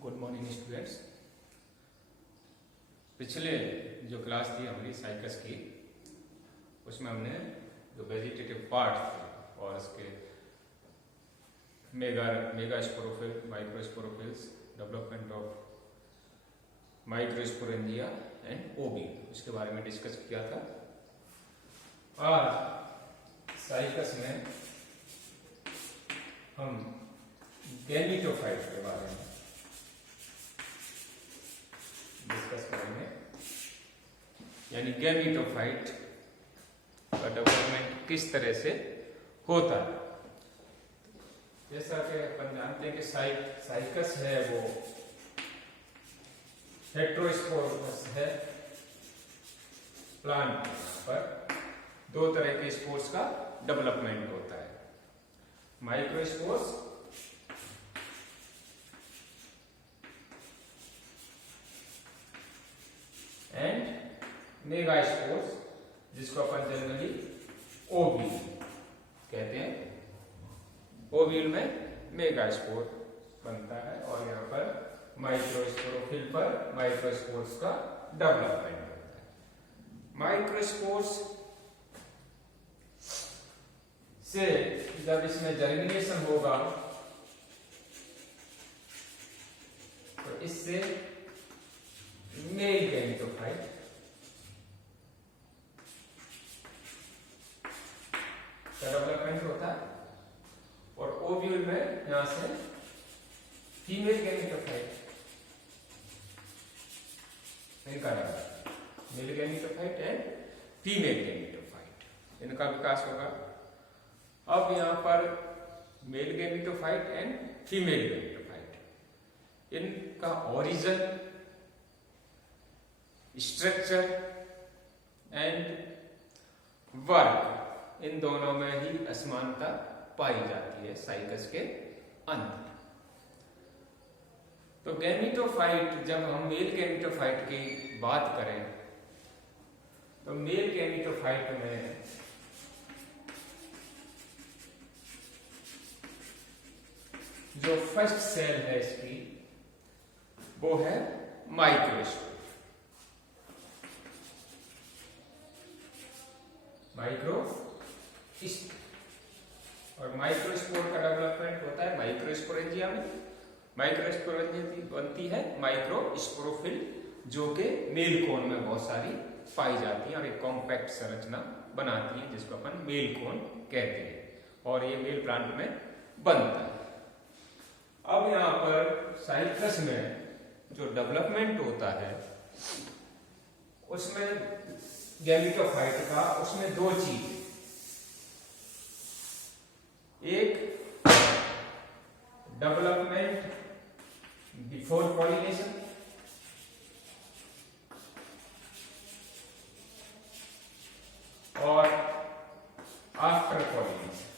Good morning students. पिछले जो class थी हमारी साइकस की, उसमें हमने जो वेजिटेटिव पार्ट थे और इसके mega sporophyll, microsporophylls, development of microsporangia and ओवी, इसके बारे में डिस्कस किया था। आज साइकस में हम गैमीटोफाइट के बारे में डिस्कस करेंगे, यानी गैमीटोफाइट का डेवलपमेंट किस तरह से होता है। जैसा कि अपन जानते हैं कि साइकस है वो हेटेरोस्पोरस है। प्लांट पर दो तरह के स्पोर्स का डेवलपमेंट होता है, माइक्रोस्पोर्स एंड मेगास्पोर्स, जिसको अपन जनरली ओव्यूल कहते हैं। ओव्यूल में मेगास्पोर बनता है और यहाँ पर माइक्रोस्पोरोफिल पर माइक्रोस्पोर्स का डेवलपमेंट होता है। माइक्रोस्पोर्स से जब इसमें जर्मिनेशन होगा तो इससे मेल गैमीटोफाइट का डेवलपमेंट होता है और ओव्यूल में यहां से फीमेल गैमीटोफाइट इनका development, male gametophyte and female gametophyte, इनका विकास होगा। अब यहां पर male gametophyte and female gametophyte, इनका ओरिजिन, स्ट्रक्चर एंड वर्क, इन दोनों में ही असमानता पाई जाती है साइकस के अंत। तो गैमीटोफाइट, जब हम मेल गैमीटोफाइट की बात करें तो मेल गैमीटोफाइट में जो फर्स्ट सेल है इसकी वो है माइक्रोस्पोर। और माइक्रोस्पोर का डेवलपमेंट होता है माइक्रोस्पोरेंजिया में। माइक्रोस्पोरेंजिया बनती है माइक्रोस्पोरोफिल, जो कि मेल कोन में बहुत सारी पाई जाती है और एक कॉम्पैक्ट संरचना बनाती है, जिसको अपन मेल कोन कहते हैं, और ये मेल प्लांट में बनता है। अब यहां पर साइकस में जो डेवलपमेंट होता है उसमें गैमीटोफाइट का, उसमें दो चीज, एक डेवलपमेंट बिफोर पॉलिनेशन और आफ्टर पॉलिनेशन।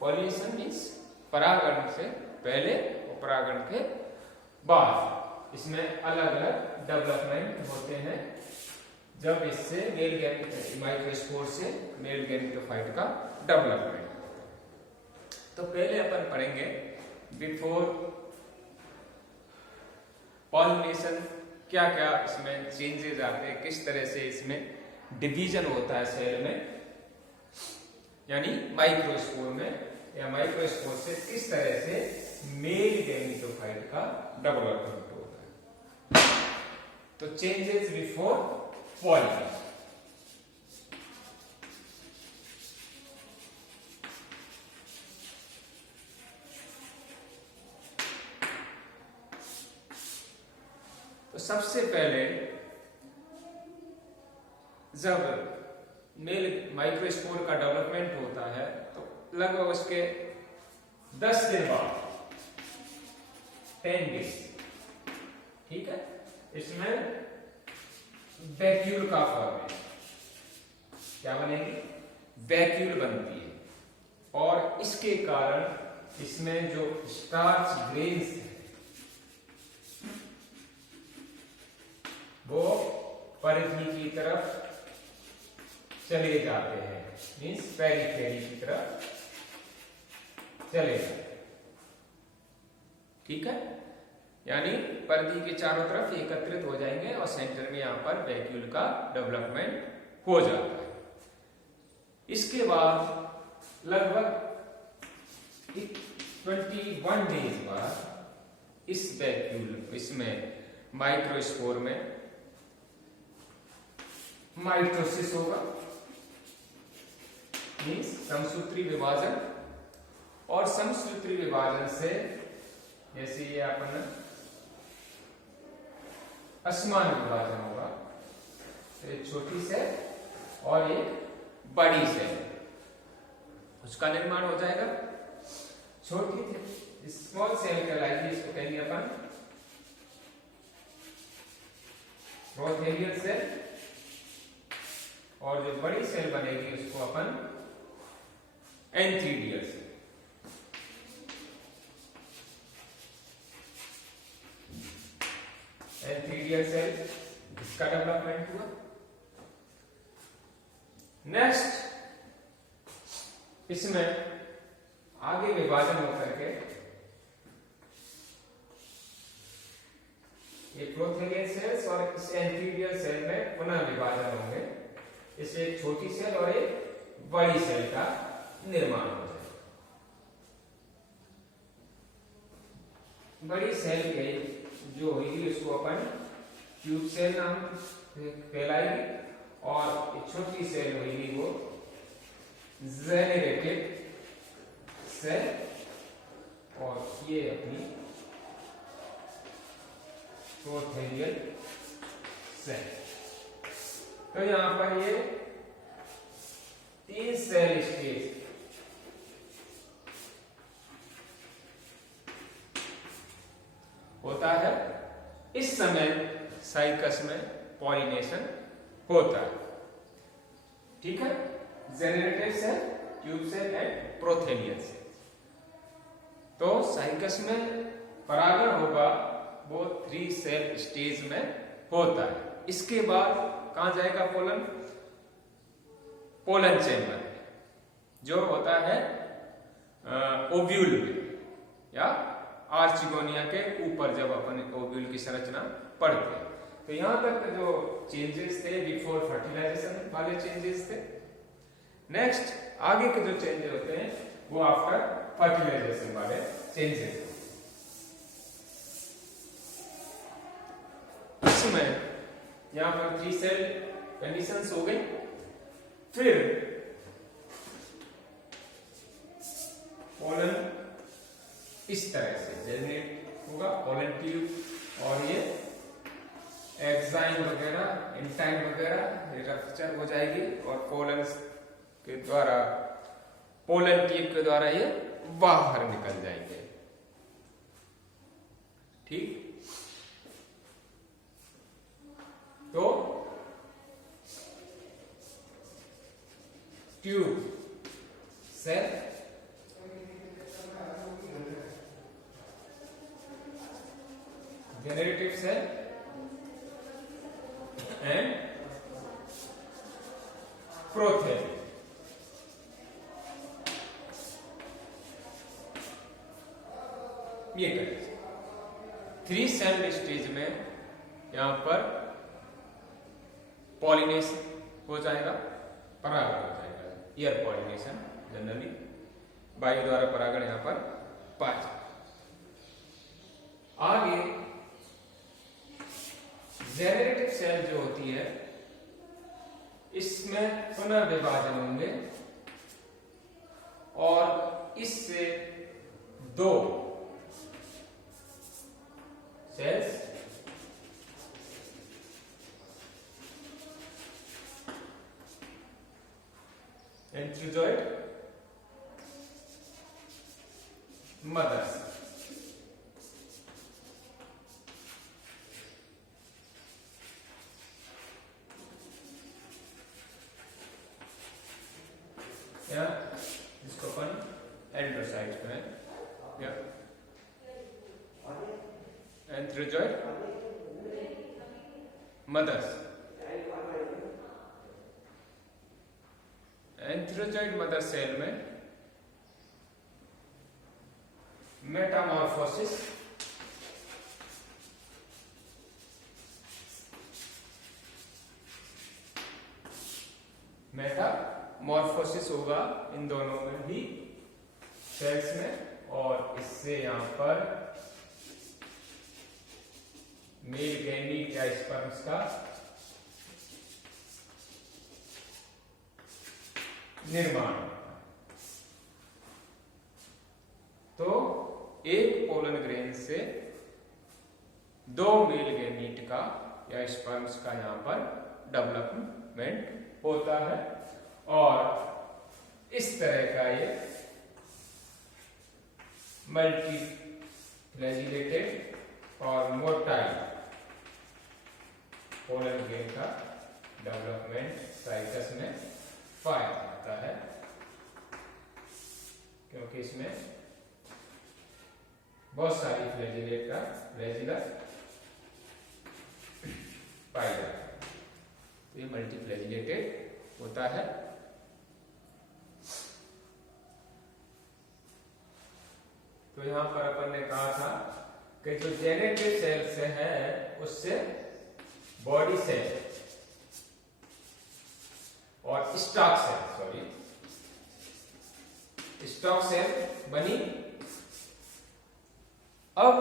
पॉलिनेशन मीन्स परागण से पहले और परागण के बाद। इसमें अलग अलग डेवलपमेंट होते हैं जब इससे मेल माइक्रोस्पोर से मेल गैमीटोफाइट का डेवलपमेंट। तो पहले अपन पढ़ेंगे बिफोर पॉलिनेशन, क्या क्या इसमें चेंजेस आते हैं, किस तरह से इसमें डिवीजन होता है सेल में, यानी माइक्रोस्पोर में या माइक्रोस्पोर से किस तरह से मेल गैमीटोफाइट का डेवलपमेंट होता है। तो चेंजेस बिफोर पॉलिनेशन। तो सबसे पहले जब मेल माइक्रोस्पोर का डेवलपमेंट होता है तो लगभग उसके 10 दिन बाद, 10 डेज, ठीक है, इसमें वैक्यूल का फॉर्मेशन, क्या बनेगी, वैक्यूल बनती है, और इसके कारण इसमें जो स्टार्च ग्रेन्स है वो परिधि की तरफ चले जाते हैं, मीन्स पेरिफेरी की तरफ चले जाते हैं। ठीक है, यानी परिधि के चारों तरफ एकत्रित हो जाएंगे और सेंटर में यहाँ पर वैक्यूल का डेवलपमेंट हो जाता है। इसके बाद लगभग 21 डेज बाद इस वैक्यूल इसमें माइक्रोस्पोर में माइटोसिस होगा, मीन्स समसूत्री विभाजन, और समसूत्री विभाजन से जैसे ये अपन असमान विभाजन होगा, तो एक छोटी सेल और एक बड़ी सेल, उसका निर्माण हो जाएगा। छोटी स्मॉल सेल कहलाएगी, इसको कहेंगे अपन प्रोथेलियल सेल, और जो बड़ी सेल बनेगी उसको अपन एंथीडियल सेल। एंथीडियल सेल इसका डेवलपमेंट हुआ। नेक्स्ट इसमें आगे विभाजन होकर के ये प्रोथेलियल सेल्स और इस एंथीडियल सेल में पुनः विभाजन होंगे, इससे एक छोटी सेल और एक बड़ी सेल का निर्माण हो जाएगा। बड़ी सेल के जो होगी उसको अपन ट्यूब सेल नाम कहलाएगी, और एक छोटी सेल होगी वो जेनरेटिव सेल, और ये अपनी प्रोथेलियल सेल। तो यहां पर ये 3 सेल स्टेज होता है। इस समय साइकस में पॉलिनेशन होता है। ठीक है, generative cell, tube cell and prothallial cell. तो साइकस में परागण होगा वो 3 सेल स्टेज में होता है। इसके बाद कहां जाएगा पोलन? पोलन चैम्बर जो होता है ओव्यूल में या आर्चिगोनिया के ऊपर, जब अपन ओव्यूल की संरचना पढ़ते हैं। तो यहां तक जो चेंजेस थे बिफोर फर्टिलाइजेशन वाले चेंजेस थे। नेक्स्ट आगे के जो चेंजेस होते हैं वो आफ्टर फर्टिलाइजेशन वाले चेंजेस। इसमें यहां पर 3 सेल कंडीशंस हो गई। फिर पोलन इस तरह से जनरेट होगा, पोलन ट्यूब, और ये एग्जाइम वगैरह, इंटाइम वगैरह रफ्चर हो जाएगी, और पोलन के द्वारा, पोलन ट्यूब के द्वारा ये बाहर निकल जाएंगे। ठीक, तो tube cell, generative cell and prothelium। ये करें 3 सेल स्टेज में यहां पर पॉलिनेशन हो जाएगा, परागण हो जाएगा, एयर पॉलिनेशन, जनरली वायु द्वारा परागण यहां पर पाया जाएगा। आगे जेनरेटिव सेल जो होती है इसमें पुनर्विभाजन होंगे, और इससे 2 सेल्स एंथ्रोजॉइड मदर्स, या जिसको अपन एंड्रोसाइट्स में, या antherozoid mothers. Antherozoid mother cell में मेटामॉर्फोसिस होगा इन दोनों में भी सेल्स में, और इससे यहां पर मेल गैमीट या स्पर्म्स का निर्माण होता है। तो एक पोलन ग्रेन से दो मेल गैमीट का या स्पर्म्स का यहां पर डेवलपमेंट होता है, और इस तरह का ये मल्टी फ्लैजिलेटेड और मोटाइल पोलन ग्रेन का डेवलपमेंट साइकस में पाया जाता है, क्योंकि इसमें बहुत सारी फ्लैजिला पाई जाती है। तो ये मल्टी फ्लैजिलेटेड होता है। तो यहां पर अपन ने कहा था कि जो जेनेटिव सेल से है उससे बॉडी सेल और स्टॉक सेल बनी। अब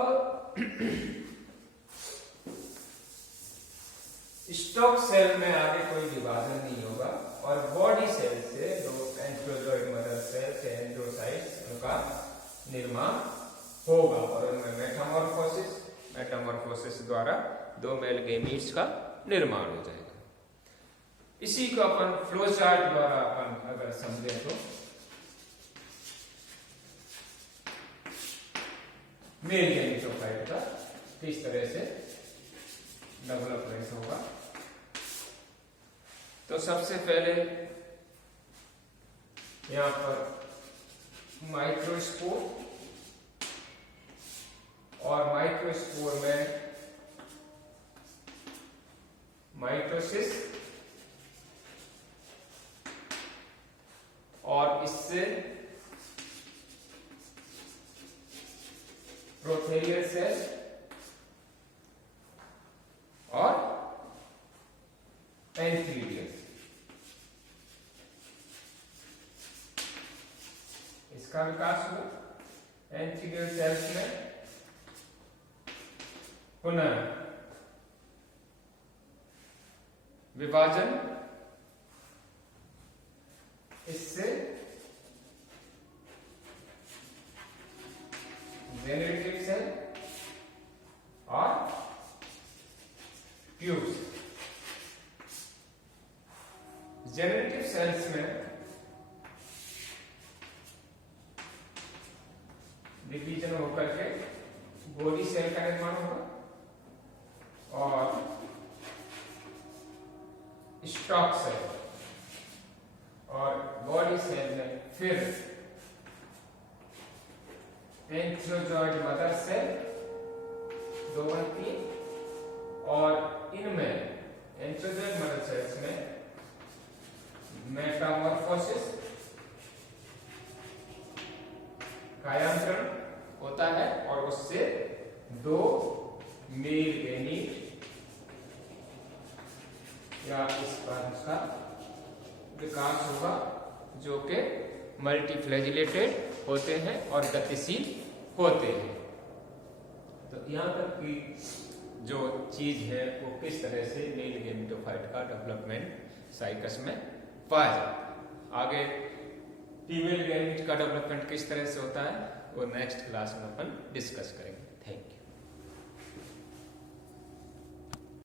स्टॉक सेल में आगे कोई विभाजन नहीं होगा, और बॉडी सेल से जो एंथ्रोजॉइड मदर सेल से एंड्रोसाइट्स उनका निर्माण होगा, और उनमें मेटामॉर्फोसिस द्वारा दो मेल गैमीट्स का निर्माण हो जाएगा। इसी को अपन फ्लो चार्ट द्वारा अपन अगर समझे तो मेल गैमीटोफाइट का किस तरह से डेवलपमेंट होगा। तो सबसे पहले यहां पर माइक्रोस्पोर, और माइक्रोस्पोर में माइटोसिस, और इससे प्रोथेलियल सेल और एंथीलियल, इसका विकास हुआ। एंथीलियल सेल्स में पुनः विभाजन, इससे जेनरेटिव सेल और ट्यूब्स। जेनरेटिव सेल्स में डिवीजन होकर के बॉडी सेल का निर्माण होगा, और स्टॉक सेल और बॉडी सेल में फिर एंथ्रोजॉइड मदर सेल दो बनती है, और इनमें एंथ्रोजॉइड मदर सेल्स में मेटामॉर्फोसिस कायांतरण होता है, और उससे दो मेल गैमीट या स्पर्म्स का विकास होगा, जो कि मल्टीफ्लैजिलेटेड होते हैं और गतिशील होते हैं। तो यहां तक की जो चीज है वो किस तरह से मेल गैमीटोफाइट का डेवलपमेंट साइकस में पाया जाता है। आगे फीमेल गैमीट का डेवलपमेंट किस तरह से होता है वो नेक्स्ट क्लास में अपन डिस्कस करेंगे।